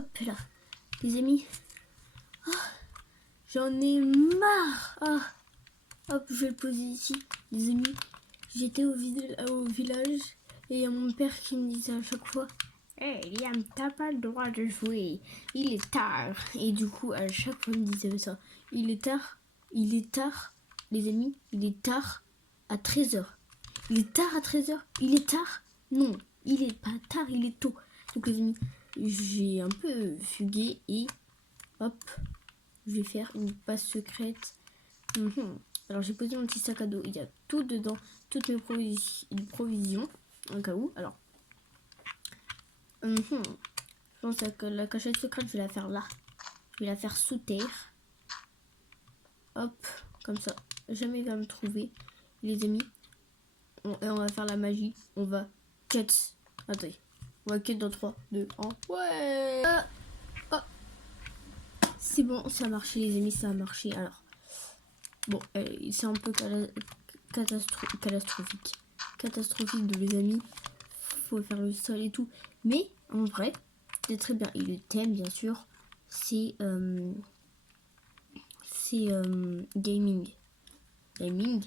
Hop là, les amis. Oh, j'en ai marre. Oh. Hop, je vais le poser ici. Les amis, j'étais au village et il y a mon père qui me disait à chaque fois: Hey Liam, t'as pas le droit de jouer, il est tard. Et du coup, à chaque fois, il me disait ça. Il est tard, les amis, il est tard à 13h. Il est tard à 13h, il est tard. Non, il est pas tard, il est tôt. Donc les amis, j'ai un peu fugué et hop, je vais faire une passe secrète. Alors j'ai posé mon petit sac à dos, il y a tout dedans, toutes mes provisions, en cas où. Alors, je pense que la cachette secrète, je vais la faire là. Je vais la faire sous terre. Hop, comme ça, jamais il va me trouver. Les amis, et on va faire la magie. On va cut. Attendez, on va cut dans 3, 2, 1. Ouais. C'est bon, ça a marché les amis, ça a marché. Alors, bon, c'est un peu catastrophique. Catastrophique de les amis. Faut faire le sol et tout. Mais en vrai, c'est très bien. Et le thème, bien sûr, c'est gaming. Gaming,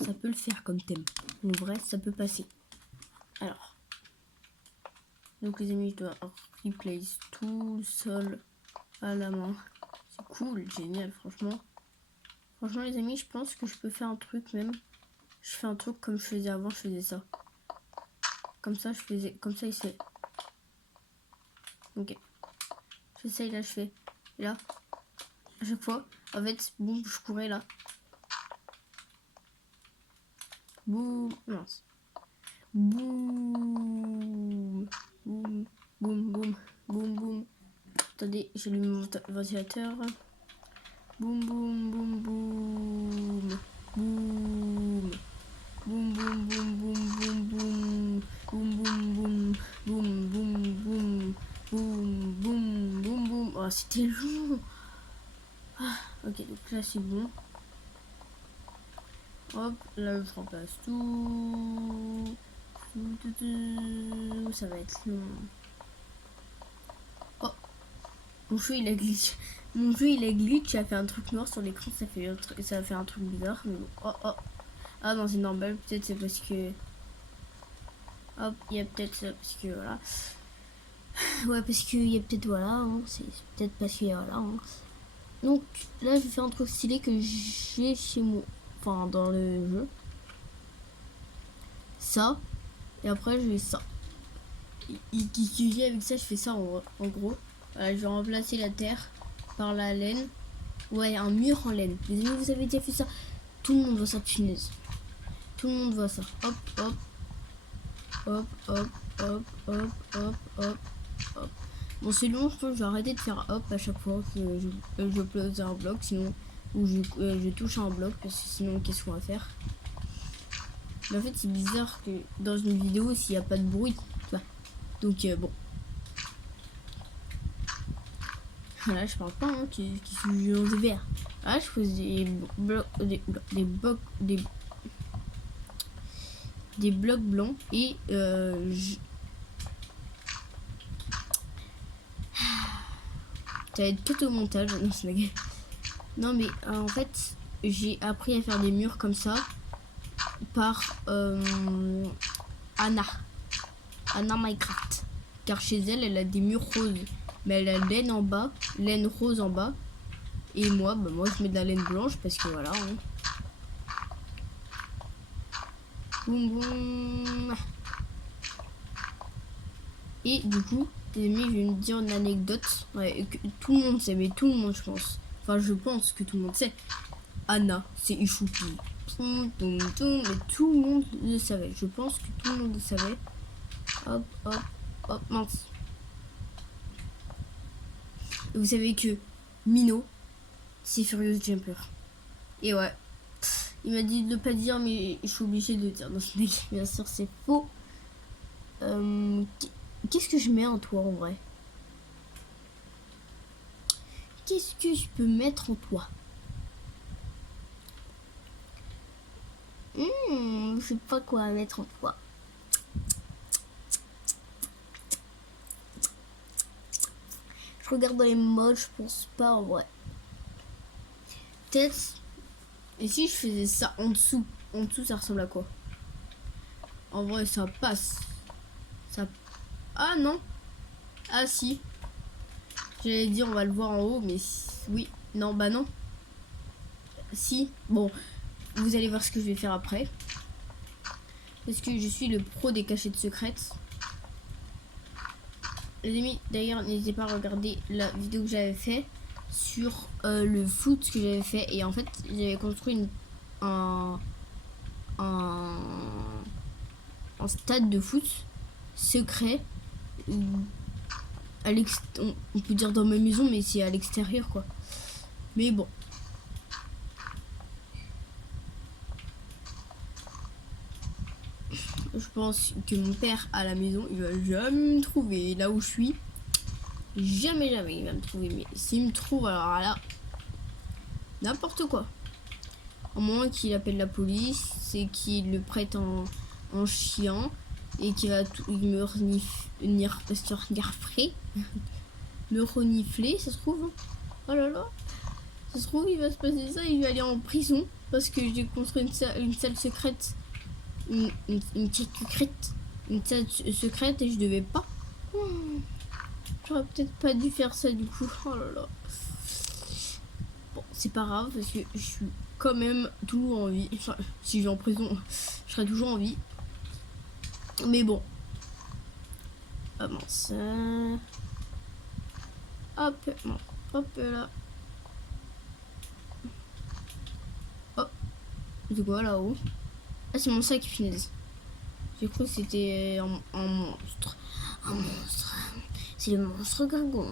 ça peut le faire comme thème. En vrai, ça peut passer. Alors, donc les amis, je dois replace tout le sol à la main. C'est cool, génial, franchement. Franchement, les amis, je pense que je peux faire un truc même. Je fais un truc comme je faisais avant, je faisais ça. Comme ça, il se fait. Ok. J'essaye, là, je fais. Et là, à chaque fois, en fait, boum, je courais là. Boum, mince. Boum, boum, boum, boum, boum, boum. Attendez, j'allume mon ventilateur. Boum, boum, boum, boum. Boum. Boum, boum, boum, boum, boum, boum. Boum, boum, boum. Boum, boum, boum. Boum, boum, boum, boum. Oh, c'était long. Ah, ok, donc là, c'est bon. Hop, là, je remplace tout. Ça va être long. Oh, mon jeu il a glitch. Mon jeu il a glitch, ça fait un truc noir sur l'écran, ça fait un truc bizarre. Mais bon. Oh oh. Ah non, c'est normal, peut-être c'est parce que. Hop, il y a peut-être ça parce que voilà. Ouais, parce qu'il y a peut-être voilà, hein. C'est peut-être parce que voilà. Hein. Donc là, je vais faire un truc stylé que j'ai chez moi. Enfin, dans le jeu. Ça. Et après, je vais ça. Et qui vient avec ça, je fais ça en gros. Voilà, je vais remplacer la terre par la laine. Ouais, un mur en laine. Les amis, vous avez déjà fait ça? Tout le monde voit ça, punaise. Tout le monde voit ça. Hop, hop. Hop, hop, hop, hop, hop, hop, hop. Bon, c'est long, je pense que je vais arrêter de faire hop à chaque fois que je pose un bloc, sinon, ou je touche un bloc, parce que sinon, qu'est-ce qu'on va faire? Mais en fait, c'est bizarre que dans une vidéo, s'il n'y a pas de bruit, tu vois. Donc, bon. Là, je parle pas, hein, qui suis dans des verres. Là, je pose des blocs, des blocs blancs et ça va être tout au montage. Non mais en fait j'ai appris à faire des murs comme ça par Anna Minecraft, car chez elle a des murs roses, mais elle a laine en bas, laine rose en bas, et moi je mets de la laine blanche parce que voilà, hein. Boum boum. Et du coup, les amis, je vais me dire une anecdote. Ouais, que tout le monde sait, mais tout le monde, je pense. Enfin, je pense que tout le monde sait. Anna, c'est Ichoupi. Mais tout le monde le savait. Je pense que tout le monde le savait. Hop, hop, hop, mince. Et vous savez que Mino, c'est Furious Jumper. Et ouais. Il m'a dit de ne pas dire, mais je suis obligée de le dire. Donc, bien sûr, c'est faux. Qu'est-ce que je mets en toi en vrai? Qu'est-ce que je peux mettre en toi? Je sais pas quoi mettre en toi. Je regarde dans les modes, je pense pas en vrai. Peut-être. Et si je faisais ça en dessous? En dessous, ça ressemble à quoi? En vrai, ça passe. Ça... Ah non. Ah si. J'allais dire, on va le voir en haut, mais oui. Non, bah non. Si. Bon, vous allez voir ce que je vais faire après. Parce que je suis le pro des cachettes secrètes. Les amis, d'ailleurs, n'hésitez pas à regarder la vidéo que j'avais fait sur le foot que j'avais fait. Et en fait, j'avais construit un stade de foot secret. On peut dire dans ma maison, mais c'est à l'extérieur, quoi. Mais bon. Je pense que mon père à la maison, il va jamais me trouver là où je suis. Jamais il va me trouver. Mais s'il me trouve, alors là, n'importe quoi. Au moins qu'il appelle la police, c'est qu'il le prête en chien et qu'il va me renifler, ça se trouve. Oh là là. Ça se trouve, il va se passer ça, il va aller en prison parce que j'ai construit une salle secrète. Une salle secrète et je devais pas. J'aurais peut-être pas dû faire ça du coup. Oh là là. Bon, c'est pas grave parce que je suis quand même toujours en vie. Enfin, si je vais en prison, je serai toujours en vie. Mais bon. Ah mince. Hop, non. Hop là. Hop. C'est quoi là-haut? Ah, c'est mon sac, finesse. J'ai cru que c'était un monstre. Un monstre. C'est le monstre gargon.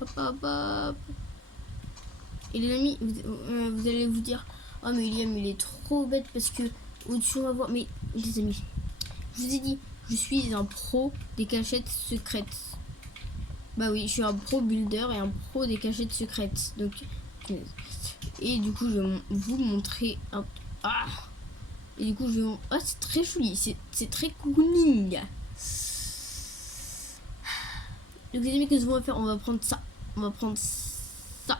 Hop, hop, hop. Et les amis, vous allez vous dire, oh mais William il est trop bête parce que au-dessus on va voir. Mais les amis, je vous ai dit, je suis un pro des cachettes secrètes. Bah oui, je suis un pro builder et un pro des cachettes secrètes. Donc, et du coup je vais vous montrer un... Ah. Et du coup je vais... Ah, c'est très joli, c'est très cooling. Donc les amis, qu'est-ce qu'on va faire? On va prendre ça. On va prendre ça.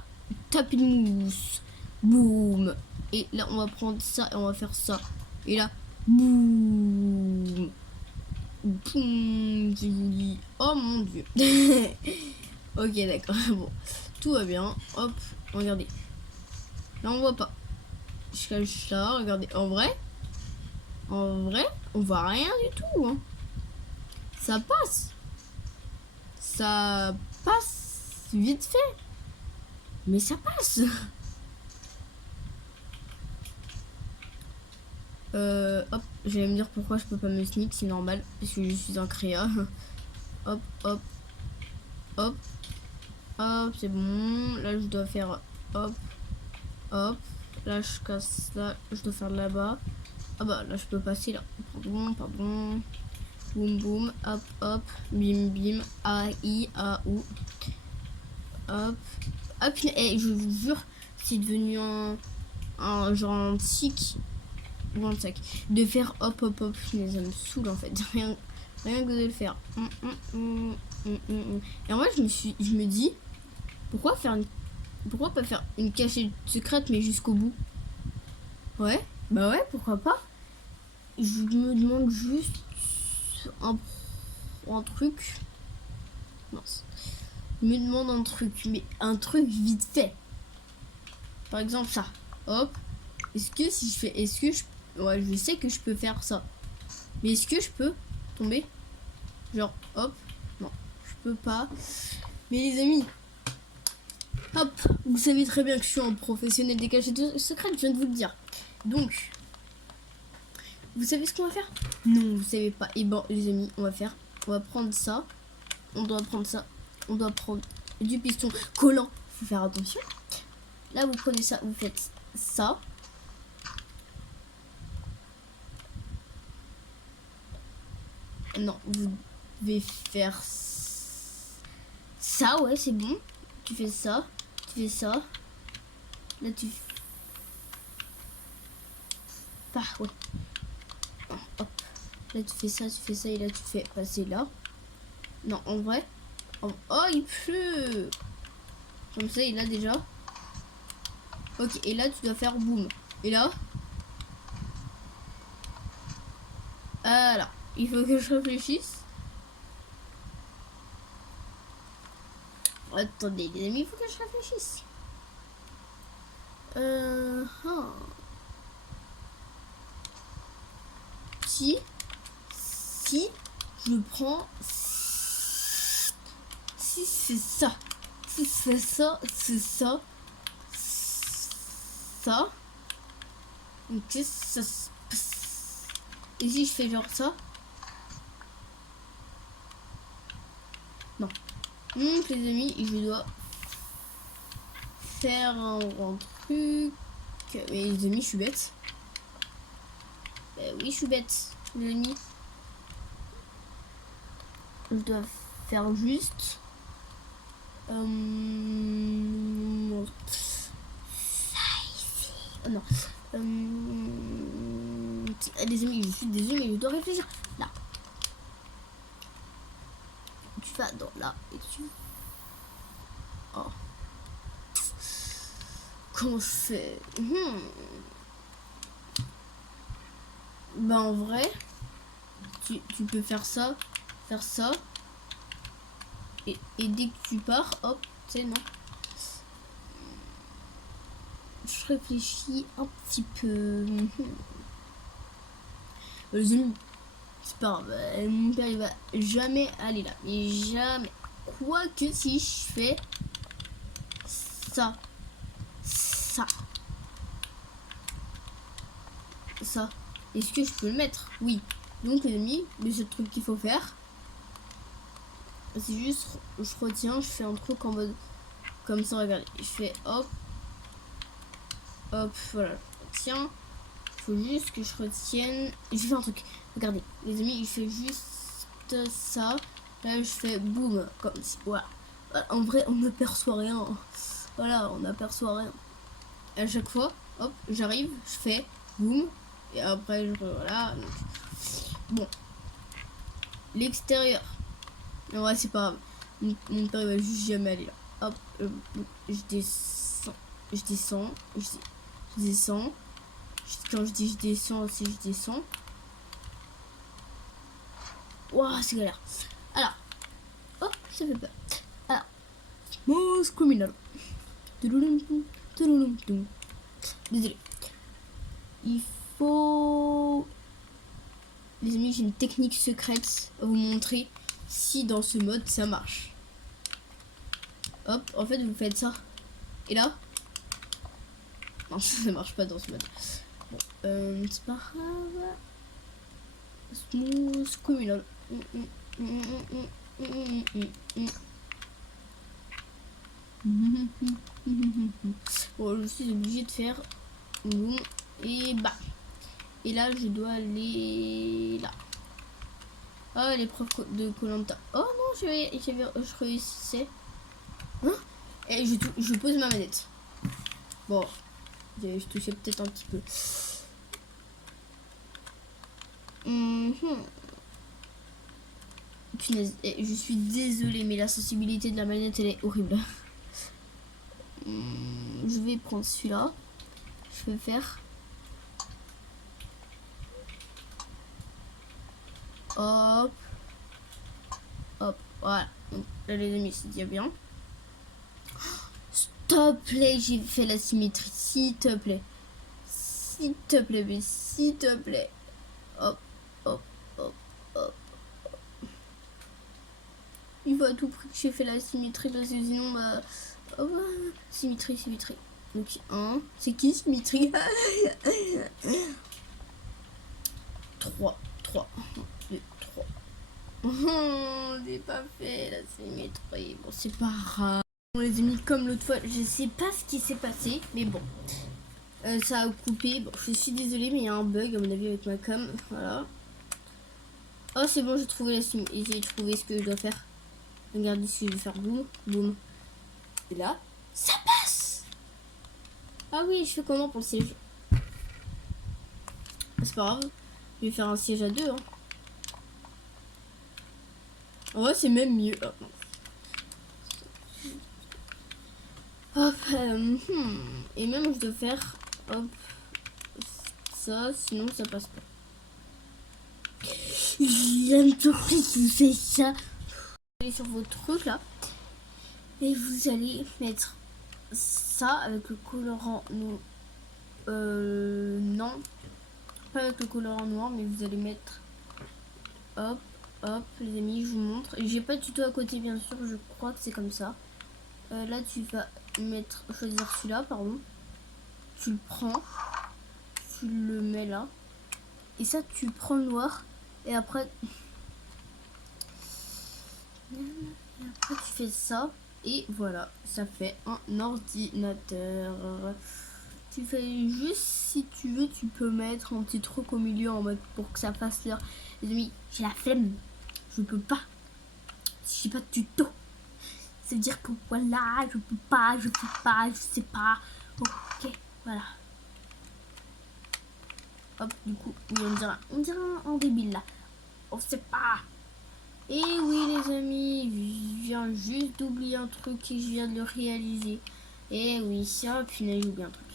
Tapis de mousse. Boum. Et là, on va prendre ça et on va faire ça. Et là, boum. Boum. C'est joli. Oh mon dieu. Ok, d'accord. Bon. Tout va bien. Hop. Regardez. Là, on voit pas. Je cache ça. Regardez. En vrai, on voit rien du tout. Hein. Ça passe. Ça passe vite fait. Mais ça passe. Hop, je vais me dire pourquoi je peux pas me sneak, c'est normal, parce que je suis un créa. Hop, hop, hop, hop, c'est bon. Là, je dois faire hop, hop. Là, je casse là, je dois faire là-bas. Ah bah, là, je peux passer là. Pardon, pardon. Boum, boum, hop, hop, bim, bim, a, i, a, ou. Hop. Hop, et je vous jure, c'est devenu un genre un tic. Bon, sac. De faire hop, hop, hop, mais ça me saoule en fait. Rien que de le faire. Et en vrai, je me dis, pourquoi pas faire une cachette secrète mais jusqu'au bout? Ouais, bah ouais, pourquoi pas? Je me demande juste un truc. Mince. Je me demande un truc, mais un truc vite fait. Par exemple, ça. Hop. Est-ce que si je fais. Ouais, je sais que je peux faire ça. Mais est-ce que je peux tomber? Genre, hop. Non, je peux pas. Mais les amis. Hop. Vous savez très bien que je suis un professionnel des cachettes secrètes, je viens de vous le dire. Donc. Vous savez ce qu'on va faire? Non, vous savez pas. Et bon, les amis, on va prendre ça. On doit prendre ça. On doit prendre du piston collant. Faut faire attention. Là, vous prenez ça, vous faites ça. Non, vous devez faire ça, ouais, c'est bon. Tu fais ça, tu fais ça. Là, tu... Ah, ouais. Hop. Là, tu fais ça, et là, tu fais passer là. Non, en vrai. Oh, il pleut. Comme ça, il a déjà. Ok, et là, tu dois faire boum. Et là. Voilà. Il faut que je réfléchisse. Attendez, les amis, il faut que je réfléchisse. Si je prends. Si c'est ça. Si c'est ça, c'est ça. Ça. Ok, ça se passe. Et si je fais genre ça. Non. Donc les amis, je dois faire un truc. Mais les amis, je suis bête. Oui, je suis bête, les amis. Je dois faire juste. Ça ici. Oh non. Les amis, je suis désolée, mais je dois réfléchir. Là. Tu vas dans là et tu. Oh. Comment c'est Ben en vrai, tu peux faire ça. Et dès que tu pars, hop, c'est non. Je réfléchis un petit peu. Les amis, c'est pas grave. Mon père il va jamais aller là. Mais jamais. Quoique si je fais ça. Est-ce que je peux le mettre? Oui. Donc les amis, le seul truc qu'il faut faire, c'est juste, je retiens, je fais un truc en mode comme ça, regardez. Je fais hop, voilà. Tiens, il faut juste que je retienne. Je fais un truc. Regardez, les amis, je fais juste ça. Là, je fais boum, comme si. Voilà. En vrai, on n'aperçoit rien. Voilà, on n'aperçoit rien. À chaque fois, hop, j'arrive, je fais boum. Et après, voilà. Bon. L'extérieur. En vrai, c'est pas grave. Mon père, il va juste jamais aller là. Hop, je descends. Je descends. Quand je dis je descends, aussi je descends. Waouh, c'est galère. Alors. Oh, ça fait peur. Alors. Mousse criminal. Désolé. Il faut... Les amis, j'ai une technique secrète à vous montrer si dans ce mode ça marche. Hop, en fait vous faites ça. Et là, non, ça marche pas dans ce mode. Bon, c'est pas grave. Smooth criminal. Bon, je suis obligée de faire boum et bah. Et là, je dois aller là. Oh, l'épreuve de Koh-Lanta. Oh non, je réussissais. Hein? Et je pose ma manette. Bon, je touchais peut-être un petit peu. Punaise, je suis désolée, mais la sensibilité de la manette, elle est horrible. Je vais prendre celui-là. Je vais faire... Hop. Hop, voilà. Donc là, les amis, c'est déjà bien. S'il te plaît, j'ai fait la symétrie. S'il te plaît. S'il te plaît, mais s'il te plaît. Hop, hop, hop, hop. Il faut à tout prix que j'ai fait la symétrie parce que sinon, bah... Oh, symétrie. Donc, 1. C'est qui, symétrie? 3. 2, 3. J'ai pas fait la symétrie. Bon, c'est pas grave. On les a mis comme l'autre fois. Je sais pas ce qui s'est passé, mais bon. Ça a coupé. Bon, je suis désolée, mais il y a un bug à mon avis avec ma cam. Voilà. Oh, c'est bon, j'ai trouvé la symétrie. J'ai trouvé ce que je dois faire. Regarde ici, je vais faire boum, boum. Et là, ça passe. Ah oui, je fais comment pour le siège? C'est pas grave. Je vais faire un siège à deux. Hein. Ouais, c'est même mieux. Hop, et même je dois faire hop ça, sinon ça passe pas. J'aime trop que vous faites ça. Vous allez sur votre truc là et vous allez mettre ça avec le colorant noir. Non, pas avec le colorant noir, mais vous allez mettre hop, hop, les amis, je vous montre. J'ai pas de tuto à côté, bien sûr, je crois que c'est comme ça. Là, tu vas choisir celui-là, pardon. Tu le prends, tu le mets là. Et ça, tu prends le noir. Et après tu fais ça. Et voilà, ça fait un ordinateur. Tu fais juste, si tu veux, tu peux mettre un petit truc au milieu en mode pour que ça fasse l'heure. Les amis, j'ai la flemme. Je peux pas. Si j'ai pas de tuto. Ça veut dire que voilà, je peux pas, je sais pas, je sais pas. Ok, voilà. Hop, du coup, oui, on dirait un débile là. On sait pas. Et oui, les amis, je viens juste d'oublier un truc et je viens de le réaliser. Et oui, ça, punaise, j'ai oublié un truc.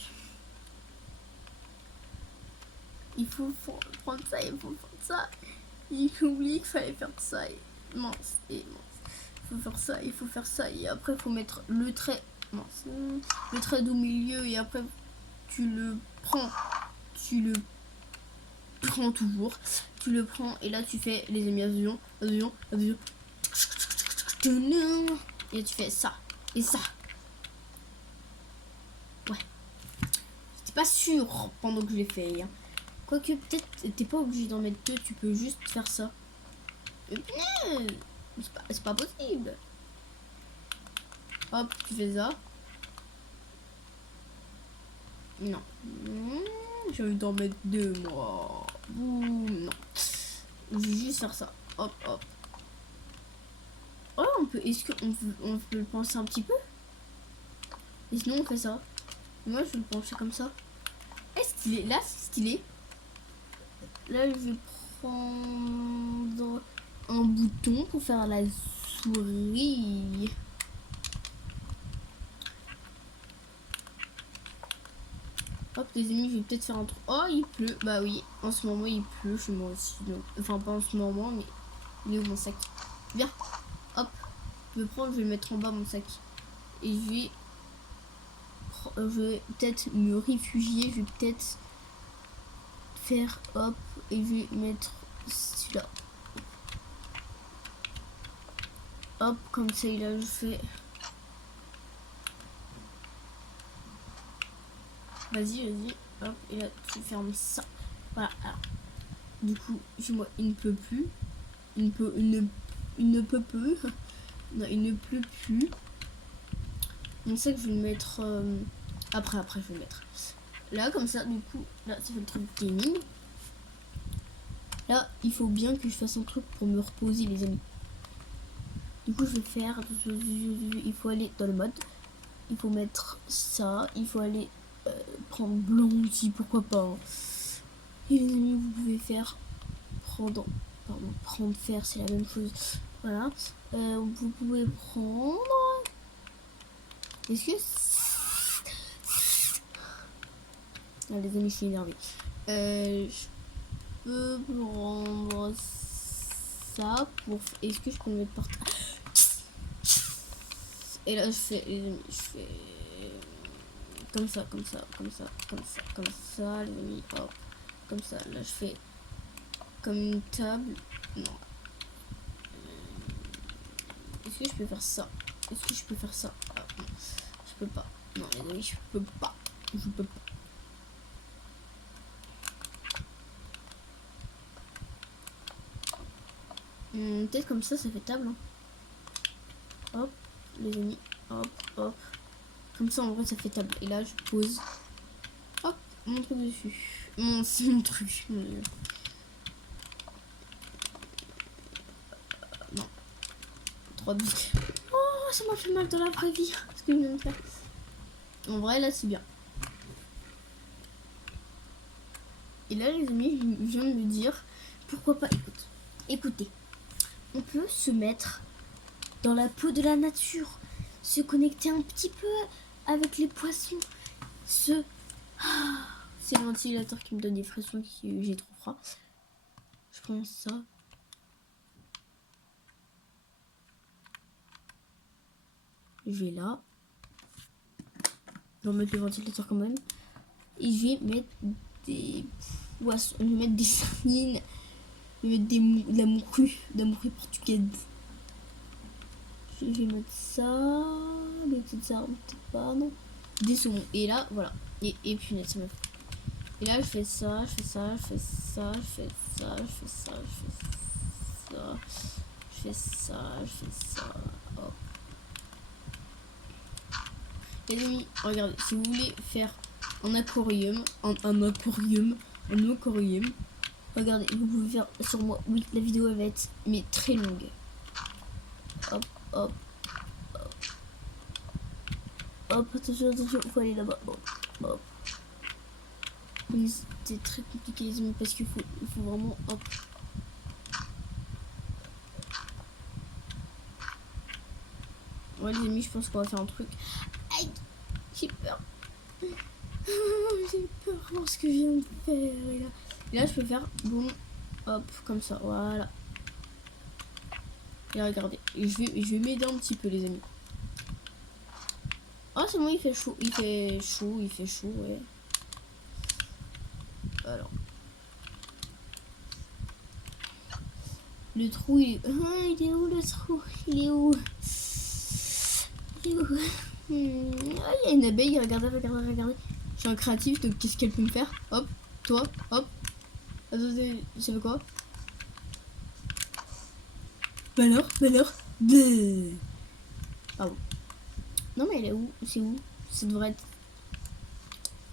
Il faut prendre ça, il faut prendre ça. J'ai oublié qu'il fallait faire ça. Et mince, et mince. Il faut faire ça, il faut faire ça. Et après, il faut mettre le trait. Mince. Le trait du milieu. Et après, tu le prends. Tu le prends toujours. Tu le prends. Et là, tu fais les amis, avion. Et tu fais ça. Et ça. Ouais. J'étais pas sûre pendant que je l'ai fait. Hein. Quoique, peut-être, t'es pas obligé d'en mettre deux. Tu peux juste faire ça. C'est pas possible. Hop, tu fais ça. Non. J'ai envie d'en mettre deux, moi. Non. Je vais juste faire ça. Hop, hop. Oh, on peut. Est-ce qu'on peut le penser un petit peu? Et sinon, on fait ça. Moi, je vais le pencher comme ça. Eh, stylé. Là, c'est stylé. Là, je vais prendre un bouton pour faire la souris. Hop, les amis, je vais peut-être faire un truc. Oh, il pleut. Bah oui, en ce moment, il pleut chez moi aussi. Donc... Enfin, pas en ce moment, mais il est où mon sac? Viens. Hop. Je vais prendre, je vais le mettre en bas, mon sac. Et je vais peut-être me réfugier. Je vais peut-être faire, hop. Et je vais mettre celui-là. Hop, comme ça, là, je fais... Vas-y, vas-y. Hop, et là, tu fermes ça. Voilà, alors. Du coup, chez moi, il ne peut plus. Il ne peut plus. Non, il ne pleut plus. On sait que je vais le mettre... Après, je vais le mettre. Là, comme ça, du coup, là, ça fait le truc gaming. Là, il faut bien que je fasse un truc pour me reposer, les amis. Du coup, je vais faire... Il faut aller dans le mode. Il faut mettre ça. Il faut aller prendre blanc aussi, pourquoi pas. Hein. Et les amis, vous pouvez faire... Prendre faire, c'est la même chose. Voilà. Vous pouvez prendre... Est-ce que... Ah, les amis, je suis énervée. Je peux prendre ça pour... Est-ce que je peux le mettre par terre? Et là, je fais... Les amis, je fais... Comme ça, comme ça, comme ça, comme ça, comme ça, les amis, hop. Comme ça, là, je fais... Comme une table. Non. Est-ce que je peux faire ça? Est-ce que je peux faire ça? Ah, non. Je peux pas. Non, les amis, je peux pas. Je peux pas. Peut-être comme ça fait table. Hein. Hop, les amis. Hop, hop. Comme ça, en vrai, ça fait table. Et là, je pose. Hop, mon truc dessus. C'est mon truc. Non. Trois biscuits. Oh, ça m'a fait mal dans la vraie vie. Ce que je viens de faire. En vrai, là, c'est bien. Et là, les amis, je viens de me dire, pourquoi pas, écoutez. on peut se mettre dans la peau de la nature, se connecter un petit peu avec les poissons, c'est le ventilateur qui me donne des frissons, j'ai trop froid. Je prends ça. Je vais là. Je vais mettre le ventilateur quand même. Et je vais mettre des poissons. Je vais mettre des sardines. Je vais mettre de la morue portugaise. Je vais mettre ça. Mais peut-être ça, peut-être pas, non. Des saumons. Et là, voilà. Et punaise, ça me fait. Et là, je fais ça, je fais ça, je fais ça, je fais ça, je fais ça, je fais ça, je fais ça, je fais ça. Hop. Les amis, regardez, si vous voulez faire un aquarium, regardez, vous pouvez faire sur moi. Oui, la vidéo elle va être mais très longue. Hop, hop, hop. Hop, attention, attention, faut aller là-bas. Hop, hop. C'est très compliqué les amis parce qu'il faut vraiment hop. Ouais les amis, je pense qu'on va faire un truc. Aïe, j'ai peur. J'ai peur pour ce que je viens de faire. Et là je peux faire boum, hop, comme ça, voilà. Et regardez, et je vais m'aider un petit peu les amis. Ah c'est bon, il fait chaud, ouais. Alors. Le trou, il est où le trou? Il est où? Ah, il y a une abeille, regardez. Je suis un créatif, donc qu'est-ce qu'elle peut me faire? Hop, toi, hop. Attendez, ça fait quoi? Bah alors pardon. Non mais elle est où? C'est où? Ça devrait être...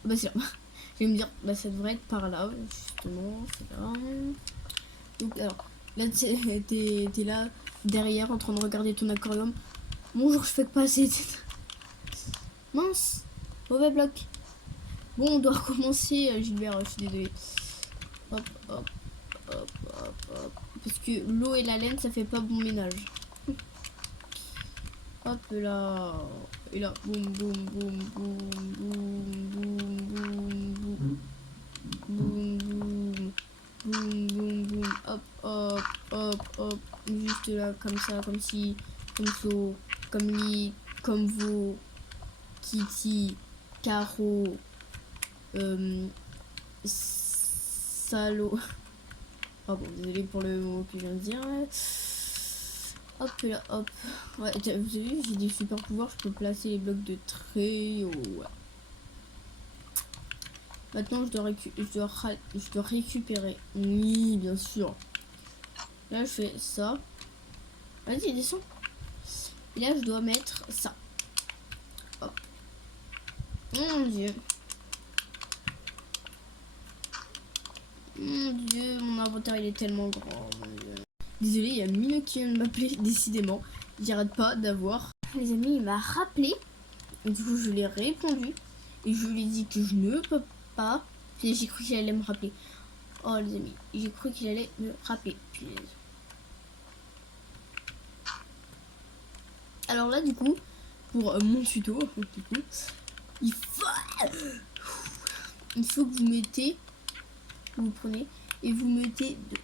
Bah c'est là. Je vais me dire, bah ça devrait être par là, justement, c'est là. Donc alors, là t'es là, derrière, en train de regarder ton aquarium. Bonjour, je fais que passer. Mince, mauvais bloc. Bon, on doit recommencer, Gilbert, je suis désolée. Hop, hop, hop, hop, hop. Parce que l'eau et la laine, ça fait pas bon ménage. Hop là. Et là, boum, boum, boum, boum, boum, boum, boum, boum. Boum, boum. Boum, boum, boum. Hop, hop, hop, hop. Juste là, comme ça, comme si, comme so, comme lit, comme vous, Kitty, Caro, salaud. Oh bon, désolé pour le mot que je viens de dire. Hop là, hop. Ouais, vous avez vu, j'ai des super pouvoirs, je peux placer les blocs de très haut. Ouais. Maintenant, je dois récupérer. Oui, bien sûr. Là, je fais ça. Vas-y, descends. Et là, je dois mettre ça. Hop. Mon Dieu. Mon Dieu, mon inventaire, il est tellement grand. Mon Dieu. Désolé, il y a Mino qui vient de m'appeler, décidément. J'arrête pas d'avoir. Les amis, il m'a rappelé. Et du coup, je lui ai répondu. Et je lui ai dit que je ne peux pas. Puis j'ai cru qu'il allait me rappeler. Oh, les amis, j'ai cru qu'il allait me rappeler. Puis... Alors là, du coup, pour mon tuto, du coup, il faut que vous mettez, vous prenez et vous mettez de...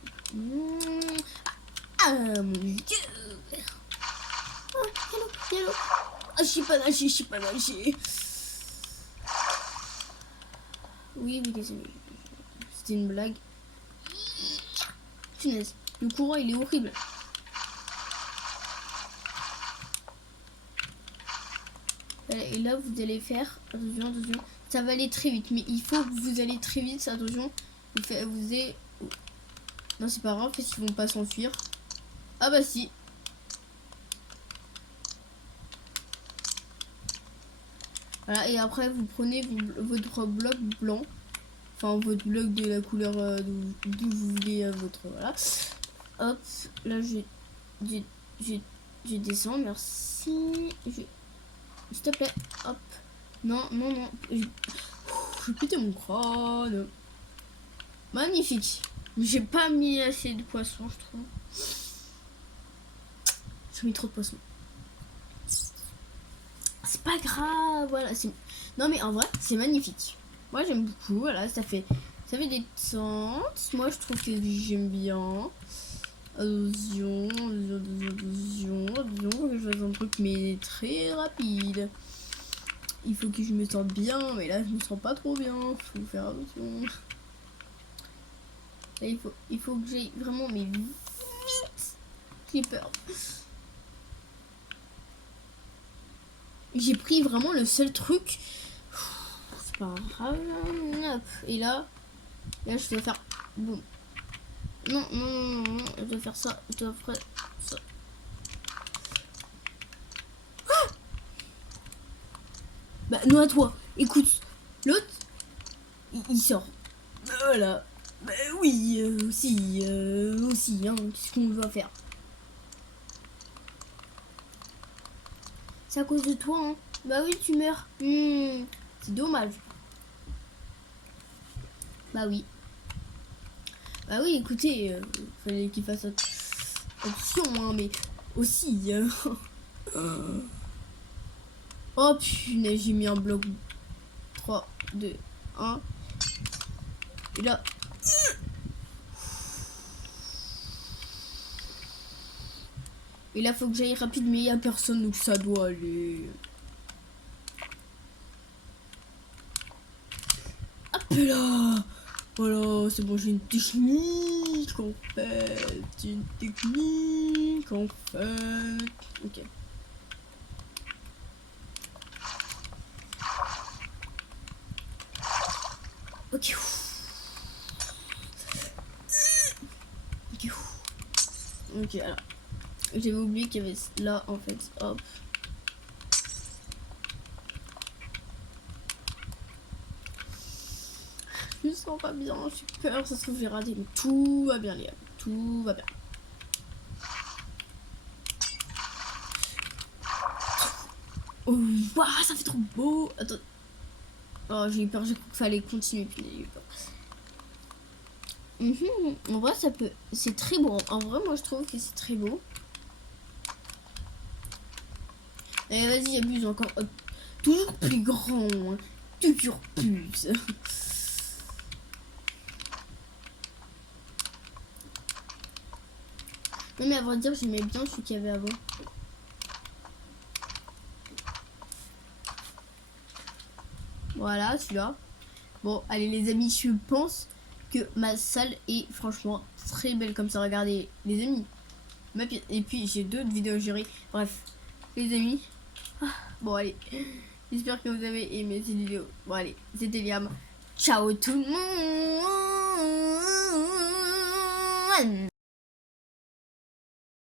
Ah mon Dieu. Oh, hello. Ah, je sais pas nager. Oui, les amis, c'était une blague. Punaise, le courant il est horrible. Et là vous allez faire, attention, ça va aller très vite, mais il faut que vous allez très vite, attention, non c'est pas grave, parce qu'ils vont pas s'enfuir. Ah bah si. Voilà, et après vous prenez votre bloc blanc, enfin votre bloc de la couleur d'où vous voulez votre, voilà. Hop, là je descends, merci. S'il te plaît, hop. Non. Je vais péter mon crâne. Magnifique. J'ai pas mis assez de poissons, je trouve. J'ai mis trop de poissons. C'est pas grave, voilà. Non mais en vrai, c'est magnifique. Moi j'aime beaucoup, voilà, ça fait des tentes. Moi je trouve que j'aime bien. Attention, faut que je fasse un truc mais très rapide. Il faut que je me sente bien, mais là je me sens pas trop bien. Faut faire attention. Là, il faut que j'aille vraiment mais vite. J'ai peur. J'ai pris vraiment le seul truc. C'est pas grave. Et là je dois faire boum. Non, je dois faire ça. Je dois faire ça. Ah, bah, noie-toi. Écoute, l'autre, il sort. Voilà. Bah oui, aussi, hein. Qu'est-ce qu'on va faire? C'est à cause de toi, hein. Bah oui, tu meurs. C'est dommage. Bah oui. Bah oui, écoutez, fallait qu'il fasse attention, hein, mais aussi. Oh punaise, j'ai mis un bloc. 3, 2, 1. Et là. Et là, faut que j'aille rapide, mais il n'y a personne, donc ça doit aller. Hop là! Voilà, c'est bon, j'ai une technique en fait. Une technique en fait. Ok. Ok. Ok. Ok, alors. J'avais oublié qu'il y avait là en fait. Hop. Je me sens pas bien, j'ai peur, ça se trouve j'ai raté, mais tout va bien les gars, tout va bien. Oh, waouh, ça fait trop beau. Attends. Oh, j'ai eu peur, j'ai cru qu'il fallait continuer, puis j'ai eu peur. En vrai, ça peut. C'est très beau. En vrai, moi je trouve que c'est très beau. Allez, vas-y, abuse encore. Hop. Toujours plus grand. Hein. Toujours plus. Non, mais à vrai dire, j'aimais bien celui qu'il y avait avant. Voilà, celui-là. Bon, allez, les amis, je pense que ma salle est franchement très belle comme ça. Regardez, les amis. Et puis, j'ai d'autres vidéos jurées. Bref, les amis. Bon, allez. J'espère que vous avez aimé cette vidéo. Bon, allez, c'était Liam. Ciao tout le monde.